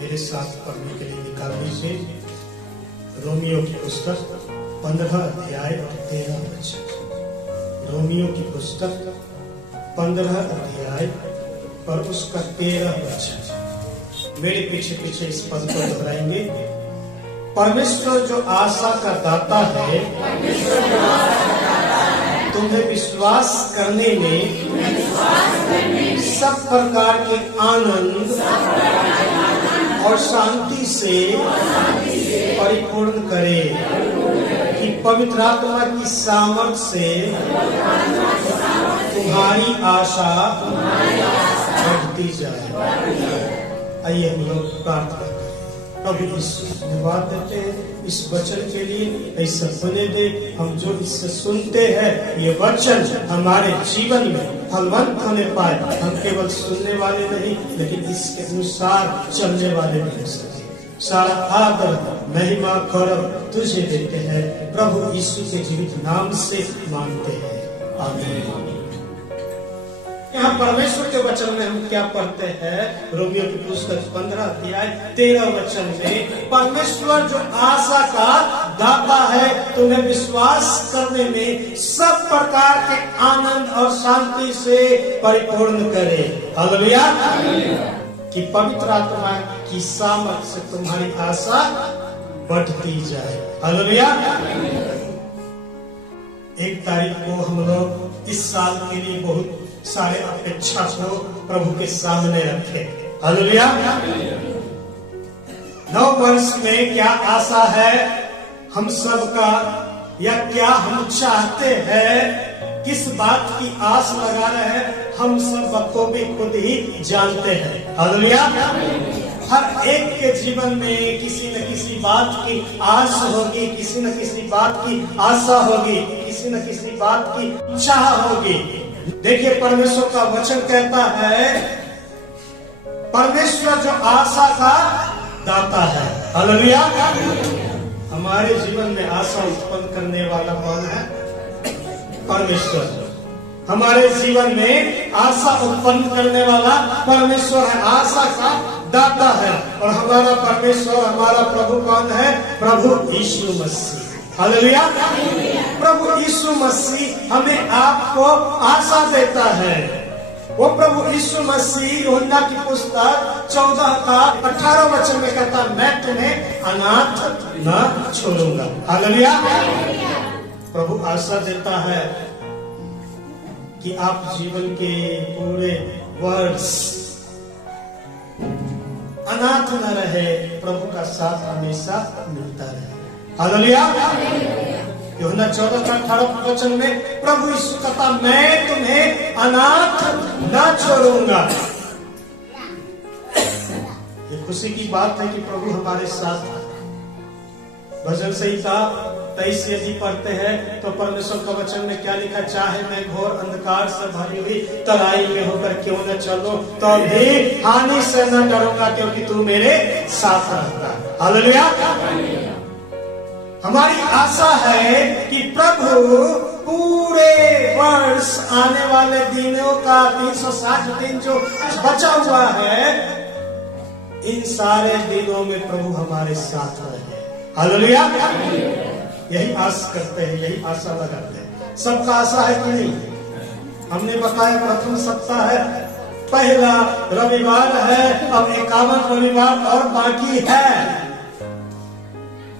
मेरे साथ पढ़ने के लिए निकाल लीजिए रोमियो की पुस्तक 15 अध्याय और 13 वचन। रोमियो की पुस्तक 15 अध्याय और उसका 13 वचन। मेरे पीछे पीछे इस पद को दोहराएंगे। परमेश्वर जो आशा का दाता है, तुम्हें विश्वास करने में सब प्रकार के आनंद और शांति से परिपूर्ण करे, कि पवित्र आत्मा की सामर्थ से तुम्हारी आशा बढ़ती जाए। आइए हम लोग प्रार्थना करें। प्रभु यीशु धन्यवाद देते हैं इस वचन के लिए। ऐसा बने दे हम जो इससे सुनते हैं ये वचन हमारे जीवन में फलवंत होने पाए। हम केवल सुनने वाले नहीं लेकिन इसके अनुसार चलने वाले भी हो सके। सारा आदर महिमा गौरव तुझे देते हैं प्रभु यीशु के जीवित नाम से मांगते हैं, आमीन। यहाँ परमेश्वर के वचन में हम क्या पढ़ते हैं? रोमियो की पुस्तक 15 अध्याय 13 वचन में परमेश्वर जो आशा का दाता है, तुम्हें विश्वास करने में सब प्रकार के आनंद और शांति से परिपूर्ण करे। हालेलुया। कि पवित्र आत्मा की सामर्थ से तुम्हारी आशा बढ़ती जाए। हालेलुया। 1 तारीख को हम लोग इस साल के लिए बहुत सारे अपेक्षा को प्रभु के सामने रखे। हालेलुया। नव वर्ष में क्या आशा है हम सब का, या क्या हम चाहते हैं, किस बात की आस लगा रहे हैं, हम सब बखूबी खुद ही जानते हैं। हालेलुया। हर एक के जीवन में किसी न किसी बात की आस होगी, किसी न किसी बात की आशा होगी, किसी न किसी बात की चाह होगी। देखिए परमेश्वर का वचन कहता है परमेश्वर जो आशा का दाता है। हालेलुया। हमारे जीवन में आशा उत्पन्न करने वाला कौन है? परमेश्वर। हमारे जीवन में आशा उत्पन्न करने वाला परमेश्वर है, आशा का दाता है। और हमारा परमेश्वर, हमारा प्रभु कौन है? प्रभु यीशु मसीह। हालेलुया। प्रभु यीशु मसीह हमें आपको आशा देता है। वो प्रभु यीशु मसीह यूहन्ना की पुस्तक 14 का 18 वचन में कहता, मैं तुम्हें अनाथ न छोड़ूंगा। हालेलुया। प्रभु आशा देता है कि आप जीवन के पूरे वर्ष अनाथ न रहे, प्रभु का साथ हमेशा मिलता रहे। हालेलुया। यूहन्ना 14 का 18 वचन में प्रभु यीशु कहता, मैं तुम्हें अनाथ न छोड़ूंगा। ये खुशी की बात है कि प्रभु हमारे साथ है। भजन संहिता 23 यदि पढ़ते हैं तो परमेश्वर का वचन में क्या लिखा? चाहे मैं घोर अंधकार से भरी हुई तराई में होकर क्यों न चलो, तो भी हानि से न डरूंगा, क्योंकि तू मेरे साथ रहता है। हालेलुया। हमारी आशा है कि प्रभु पूरे वर्ष आने वाले दिनों का 360 दिन जो बचा हुआ है, इन सारे दिनों में प्रभु हमारे साथ रहे। हालेलुया। यही आस करते हैं, यही आशा लगाते हैं। सबका आशा है कि नहीं? हमने बताया प्रथम सप्ताह है, पहला रविवार है, अब 51 रविवार और बाकी है।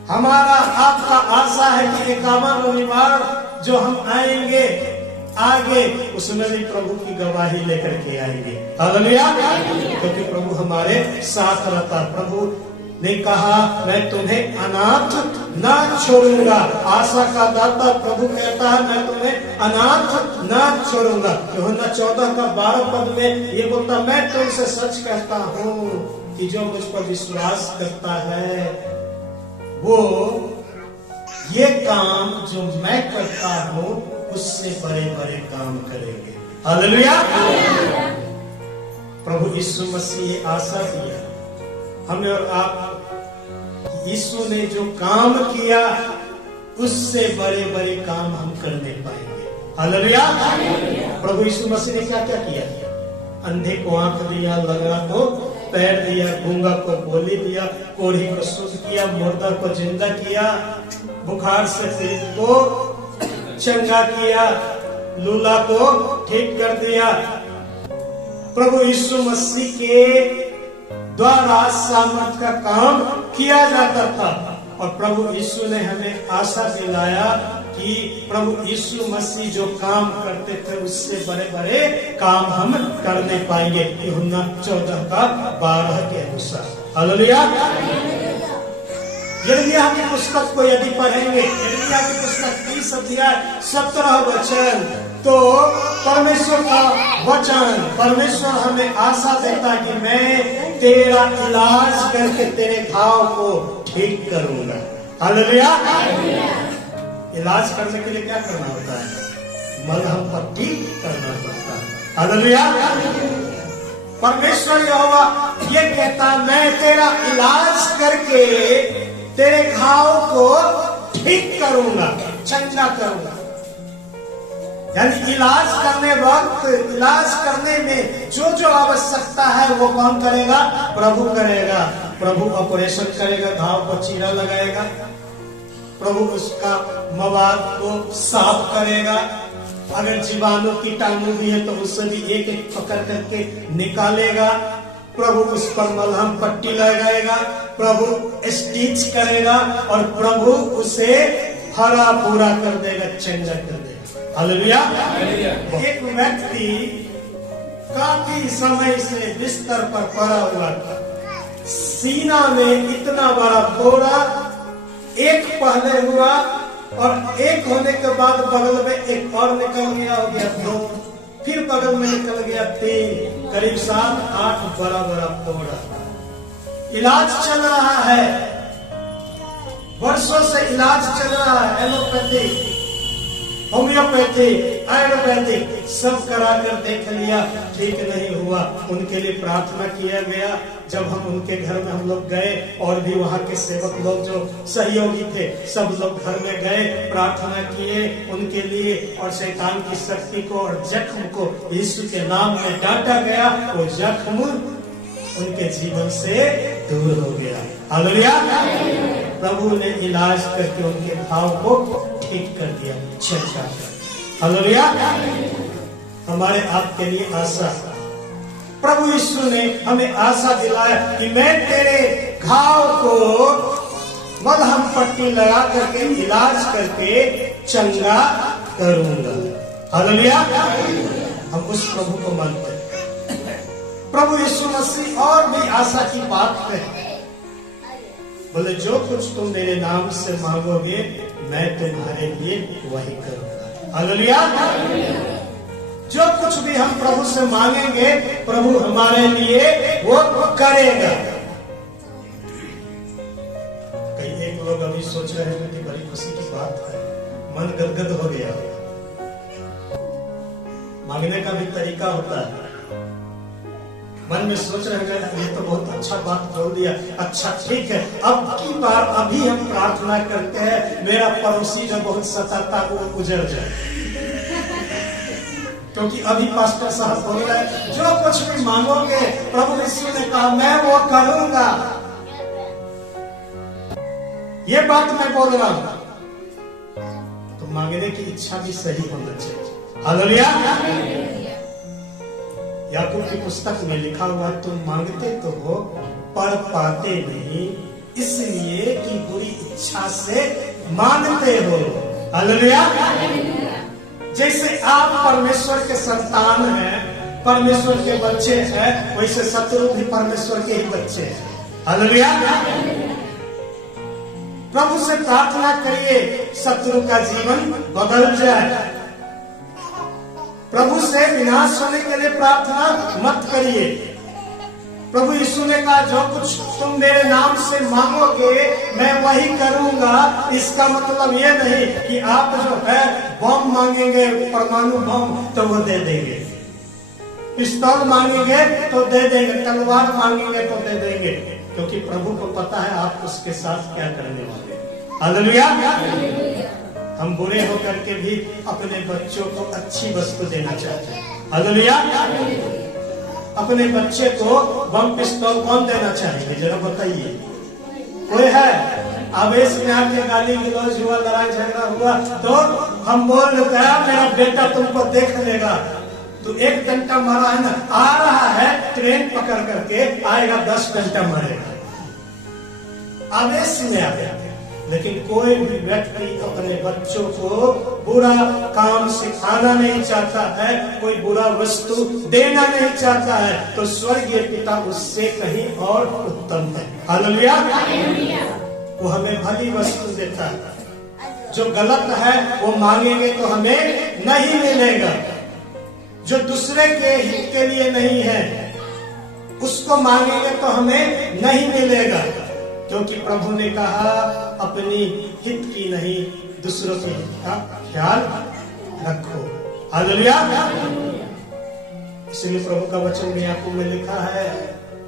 हमारा आपका आशा है कि 51 रविवार जो हम आएंगे आगे, उसमें भी प्रभु की गवाही लेकर के आएंगे। हालेलुया। क्योंकि प्रभु हमारे साथ रहता। प्रभु ने कहा, मैं तुम्हें अनाथ न छोड़ूंगा। आशा का दाता प्रभु कहता है, मैं तुम्हें अनाथ न छोड़ूंगा। यूहन्ना 14 का 12 पद में ये बोलता, मैं तुमसे सच कहता हूँ कि जो मुझ पर विश्वास करता है वो ये काम जो मैं करता हूँ उससे बड़े बड़े काम करेंगे। हालेलुया। प्रभु यीशु मसीह आशा दिया हमें और आप, यीशु ने जो काम किया उससे बड़े बड़े काम हम करने पाएंगे। हालेलुया। प्रभु यीशु मसीह ने क्या क्या किया? अंधे को आंख दिया, लंगड़ा को पैर दिया, गूंगा को बोली दिया, कोढ़ी को शुद्ध किया, मुर्दा को जिंदा किया, बुखार से पीड़ित को चंगा किया, लूला को ठीक कर दिया। प्रभु यीशु मसीह के द्वारा सामर्थ का काम किया जाता था और प्रभु यीशु ने हमें आशा दिलाया कि प्रभु यीशु मसीह जो काम करते थे उससे बड़े बड़े काम हम करने पाएंगे। यूहन्ना 14:12 के अनुसार। हालेलुया। यिर्मयाह की पुस्तक को यदि पढ़ेंगे, यिर्मयाह की पुस्तक 30 अध्याय 17 वचन, तो परमेश्वर का वचन, परमेश्वर हमें आशा देता कि मैं तेरा इलाज करके तेरे घाव को ठीक करूंगा। हालेलुया। इलाज करने के लिए क्या करना होता है? मलहम पट्टी करना पड़ता है। हालेलुया। परमेश्वर यहोवा ये कहता, मैं तेरा इलाज करके तेरे घाव को ठीक करूंगा, चंगा करूंगा। यानी इलाज करने वक्त, इलाज करने में जो जो आवश्यकता है वो कौन करेगा? प्रभु करेगा। प्रभु ऑपरेशन करेगा, घाव को चीरा लगाएगा, प्रभु उसका मवाद को साफ करेगा। अगर जीवाणु कीटाणु भी है तो उससे भी एक एक पकड़ करके निकालेगा। प्रभु उस पर मलहम पट्टी लगाएगा, प्रभु स्टिच करेगा और प्रभु उसे हरा पूरा कर देगा, चंगा कर देगा। हालेलुया। एक व्यक्ति काफी समय से बिस्तर पर पड़ा हुआ था, सीना में इतना बड़ा फोड़ा, एक पहले हुआ और एक होने के बाद बगल में एक और निकल गया, हो गया 2, फिर बगल में निकल गया 3, करीब 7-8 बड़ा बड़ा फोड़ा। इलाज चल रहा है, वर्षों से इलाज चल रहा है, एलोपैथी, होम्योपैथी, आयुर्वेदिक सब कराकर देख लिया, ठीक नहीं हुआ। उनके लिए प्रार्थना किया गया। जब हम उनके घर में हम लोग गए और भी वहाँ के सेवक लोग जो सहयोगी थे सब लोग घर में गए, प्रार्थना किए उनके लिए और शैतान की शक्ति को और जख्म को यीशु के नाम में डांटा गया। वो जख्म उनके जीवन से दूर हो गया। हालेलुया। प्रभु ने इलाज करके उनके घाव को ठीक कर दिया, चंगा कर। हालेलुया। हमारे आपके लिए आशा, प्रभु यीशु ने हमें आशा दिलाया कि मैं तेरे घाव को मलहम पट्टी लगा करके इलाज करके चंगा करूंगा। हालेलुया। हम उस प्रभु को मानते हैं। प्रभु यीशु मसीह और भी आशा की बात है, बोले जो कुछ तुम मेरे नाम से मांगोगे मैं तुम्हारे लिए वही करूंगा। हालेलुया। जो कुछ भी हम प्रभु से मांगेंगे प्रभु हमारे लिए वो करेगा। कई एक लोग अभी सोच रहे हैं कि बड़ी खुशी की बात है, मन गदगद हो गया। मांगने का भी तरीका होता है। मन में सोच रहे हैं ये तो बहुत अच्छा बात बोल दिया, अच्छा ठीक है, अब की बार अभी हम प्रार्थना करते हैं मेरा पड़ोसी जो बहुत सताता वो गुजर जाए, क्योंकि अभी पास्टर साहब बोल रहे हैं जो कुछ भी मांगोगे प्रभु यीशु ने कहा मैं वो करूंगा। ये बात मैं बोल रहा हूं, तो मांगने की इच्छा भी सही होना चाहिए। हालेलुया। याकूब की पुस्तक में लिखा हुआ तुम मांगते तो हो पर पाते नहीं, इसलिए कि बुरी इच्छा से मांगते हो। हालेलुया। जैसे आप परमेश्वर के संतान हैं, परमेश्वर के बच्चे हैं, वैसे शत्रु भी परमेश्वर के ही बच्चे हैं। हालेलुया। प्रभु से प्रार्थना करिए शत्रु का जीवन बदल जाए। प्रभु से विनाश होने के लिए प्रार्थना मत करिए। प्रभु यीशु ने कहा जो कुछ तुम मेरे नाम से मांगोगे मैं वही करूंगा। इसका मतलब ये नहीं कि आप जो है बम मांगेंगे, परमाणु बम, तो वो दे देंगे, पिस्तौल मांगेंगे तो दे देंगे, तलवार मांगेंगे तो दे देंगे, क्योंकि प्रभु को पता है आप उसके साथ क्या करने वाले। हालेलुया। हम बुरे होकर के भी अपने बच्चों को अच्छी वस्तु देना चाहते हैं। हालेलुया। अपने बच्चे को बम पिस्तौल कौन देना चाहेंगे, जरा बताइए? कोई है? आवेश में आके गाली गलौज हुआ, लड़ाई झगड़ा हुआ तो हम बोल देते हैं मेरा बेटा तुमको देख लेगा। तो 1 घंटा मारा है ना, आ रहा है ट्रेन पकड़ करके आएगा, 10 घंटा मारेगा, आवेश में आ गया। लेकिन कोई भी व्यक्ति अपने बच्चों को बुरा काम सिखाना नहीं चाहता है, कोई बुरा वस्तु देना नहीं चाहता है, तो स्वर्गीय पिता उससे कहीं और उत्तम है। हालेलुया। वो हमें भली वस्तु देता है। जो गलत है वो मांगेंगे तो हमें नहीं मिलेगा। जो दूसरे के हित के लिए नहीं है उसको मांगेंगे तो हमें नहीं मिलेगा, क्योंकि प्रभु ने कहा अपनी हित की नहीं दूसरों के हित का ख्याल रखो। हालेलुया। इसलिए प्रभु का वचन में याकूब में लिखा है,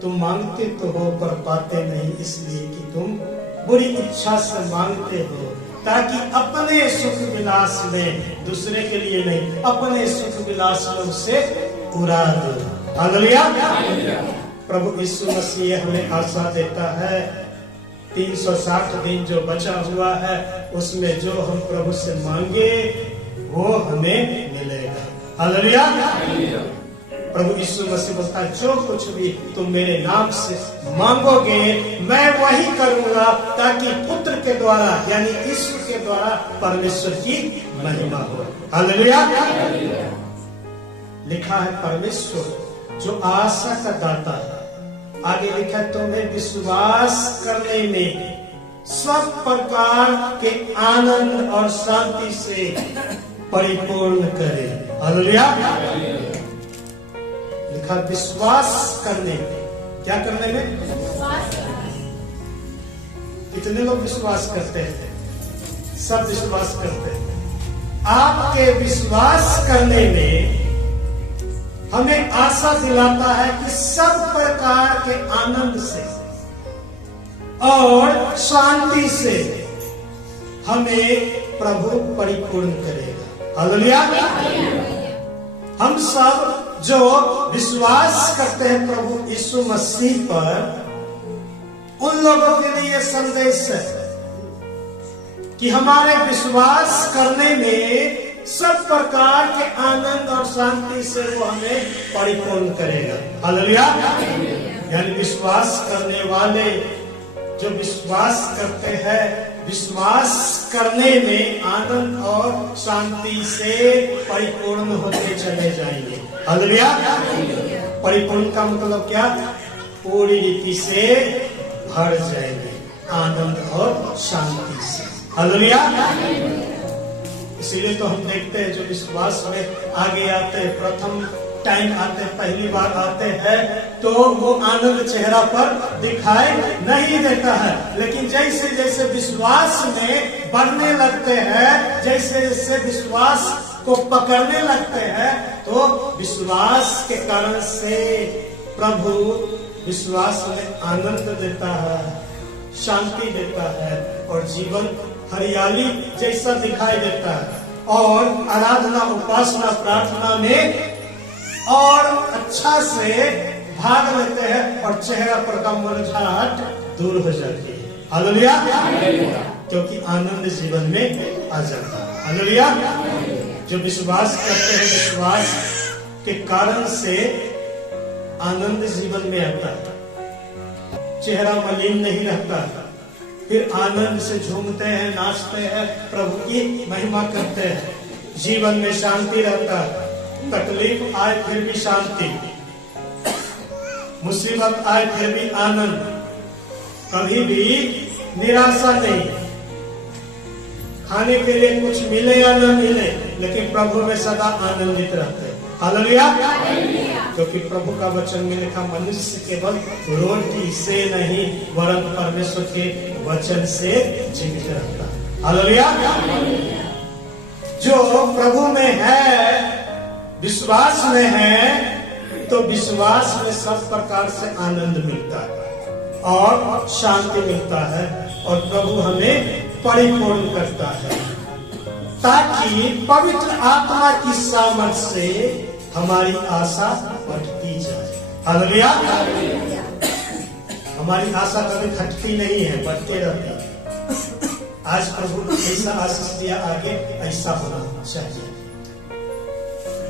तुम मांगते तो हो पर पाते नहीं, इसलिए कि तुम बुरी इच्छा से मांगते हो, ताकि अपने सुख विलास में, दूसरे के लिए नहीं, अपने सुख विलास में उसे उड़ा दो। हालेलुया। प्रभु यीशु मसीह हमें आशा देता है 360 दिन जो बचा हुआ है उसमें जो हम प्रभु से मांगे वो हमें मिलेगा। हालेलुया। प्रभु यीशु मसीह बोलता है जो कुछ भी तुम मेरे नाम से मांगोगे मैं वही करूंगा, ताकि पुत्र के द्वारा यानी ईश्वर के द्वारा परमेश्वर की महिमा हो। हालेलुया। लिखा है परमेश्वर जो आशा का दाता है, आगे लिखा तुम्हें विश्वास करने में सब प्रकार के आनंद और शांति से परिपूर्ण करे। हालेलुया। लिखा विश्वास करने में, क्या करने में? कितने लोग विश्वास करते हैं? सब विश्वास करते हैं। आपके विश्वास करने में हमें आशा दिलाता है कि सब प्रकार के आनंद से और शांति से हमें प्रभु परिपूर्ण करेगा। हालेलुया। हम सब जो विश्वास करते हैं प्रभु यीशु मसीह पर, उन लोगों के लिए संदेश है कि हमारे विश्वास करने में सब प्रकार के आनंद और शांति से वो हमें परिपूर्ण करेगा। हालेलुया। यानी विश्वास करने वाले जो विश्वास करते हैं, विश्वास करने में आनंद और शांति से परिपूर्ण होते चले जाएंगे। हालेलुया। परिपूर्ण का मतलब क्या? पूरी रीति से भर जाएंगे आनंद और शांति से। हालेलुया। इसीलिए तो हम देखते हैं जो विश्वास में आगे आते हैं, प्रथम टाइम आते हैं, पहली बार आते हैं, तो वो आनंद चेहरा पर दिखाई नहीं देता है। लेकिन जैसे जैसे विश्वास में बढ़ने लगते हैं, जैसे जैसे विश्वास को पकड़ने लगते हैं, तो विश्वास के कारण से प्रभु विश्वास में आनंद देता है, शांति देता है और जीवन हरियाली जैसा दिखाई देता है। और आराधना, उपासना, प्रार्थना में और अच्छा से भाग लेते हैं और चेहरा पर का मुरझाहट दूर हो जाती है। हालेलुया। क्योंकि आनंद जीवन में आ जाता है। हालेलुया। जो विश्वास करते हैं, विश्वास के कारण से आनंद जीवन में आता है, चेहरा मलिन नहीं रहता, फिर आनंद से झूमते हैं, नाचते हैं, प्रभु की महिमा करते हैं, जीवन में शांति रहता है। तकलीफ आए फिर भी शांति, मुसीबत आए फिर भी आनंद, कभी भी निराशा नहीं। खाने के लिए कुछ मिले या न मिले, लेकिन प्रभु में सदा आनंदित रहते हैं। हालेलुया। क्योंकि प्रभु का वचन में लिखा, मनुष्य केवल रोटी से नहीं वरन परमेश्वर के वचन से जीवित रहता है। हालेलुया। जो प्रभु में है, विश्वास में है, तो विश्वास में सब प्रकार से आनंद मिलता है और शांति मिलता है और प्रभु हमें परिपूर्ण करता है, ताकि पवित्र आत्मा की सामर्थ से हमारी आशा बढ़ती जाए। हालेलुया। हमारी आशा कभी खटती नहीं है, बढ़ते रहती है। आज प्रभु ने ऐसा आशीष दिया, आगे ऐसा होना चाहिए।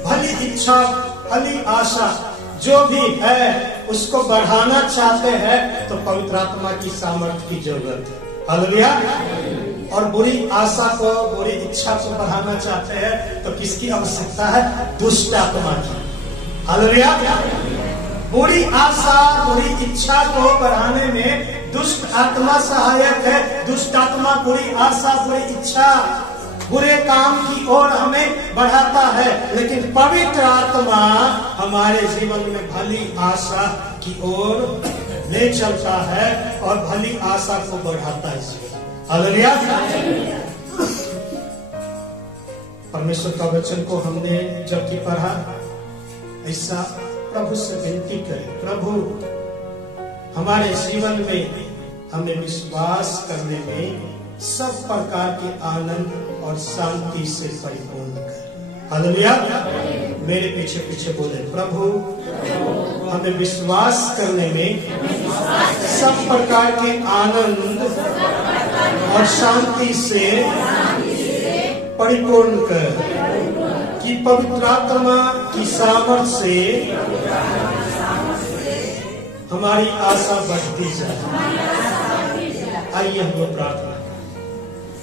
भली इच्छा, भली आशा जो भी है उसको बढ़ाना चाहते हैं तो पवित्र आत्मा की सामर्थ्य की जरूरत है। हालेलुया। और बुरी आशा को, बुरी इच्छा को बढ़ाना चाहते हैं तो किसकी आवश्यकता है? दुष्ट आत्मा की। हालेलुया। बुरी आशा, बुरी इच्छा को बढ़ाने में दुष्ट आत्मा सहायक है। दुष्ट आत्मा बुरी आशा, बुरी इच्छा, बुरे काम की ओर हमें बढ़ाता है, लेकिन पवित्र आत्मा हमारे जीवन में भली आशा की ओर ले चलता है और भली आशा को बढ़ाता है। हालेलुया। परमेश्वर का वचन को हमने जबकि पढ़ा, ऐसा प्रभु से विनती करें, प्रभु हमारे जीवन में हमें विश्वास करने में सब प्रकार के आनंद और शांति से परिपूर्ण कर। हालेलुया। मेरे पीछे पीछे बोले, प्रभु हमें विश्वास करने में सब प्रकार के आनंद और शांति से परिपूर्ण कर, कि पवित्र आत्मा की सामर्थ्य से हमारी आशा बढ़ती जाए। आइए हम लोग प्रार्थना।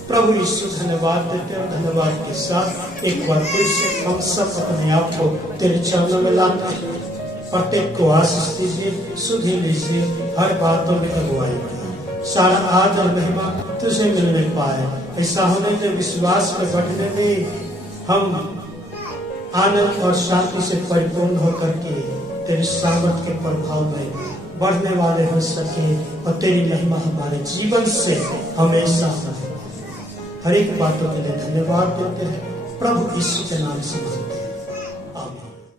प्रभु यीशु धन्यवाद देते हैं, धन्यवाद के साथ एक बार फिर से हम सब अपने आप को तेरे चरणों में लाते हैं। प्रत्येक को आशीष दीजिए, सुधि लीजिए, हर बातों में अगुवाई करें। सारा आदर महिमा तुझे मिलने पाए। ऐसा होने के विश्वास में बढ़ने में हम आनंद और शांति से परिपूर्ण होकर के तेरे सामर्थ के प्रभाव में बढ़ने वाले हो सके और तेरी महिमा हमारे जीवन से हमेशा हो। हर एक बातों के लिए धन्यवाद देते हैं, प्रभु यीशु के नाम से मांगते हैं।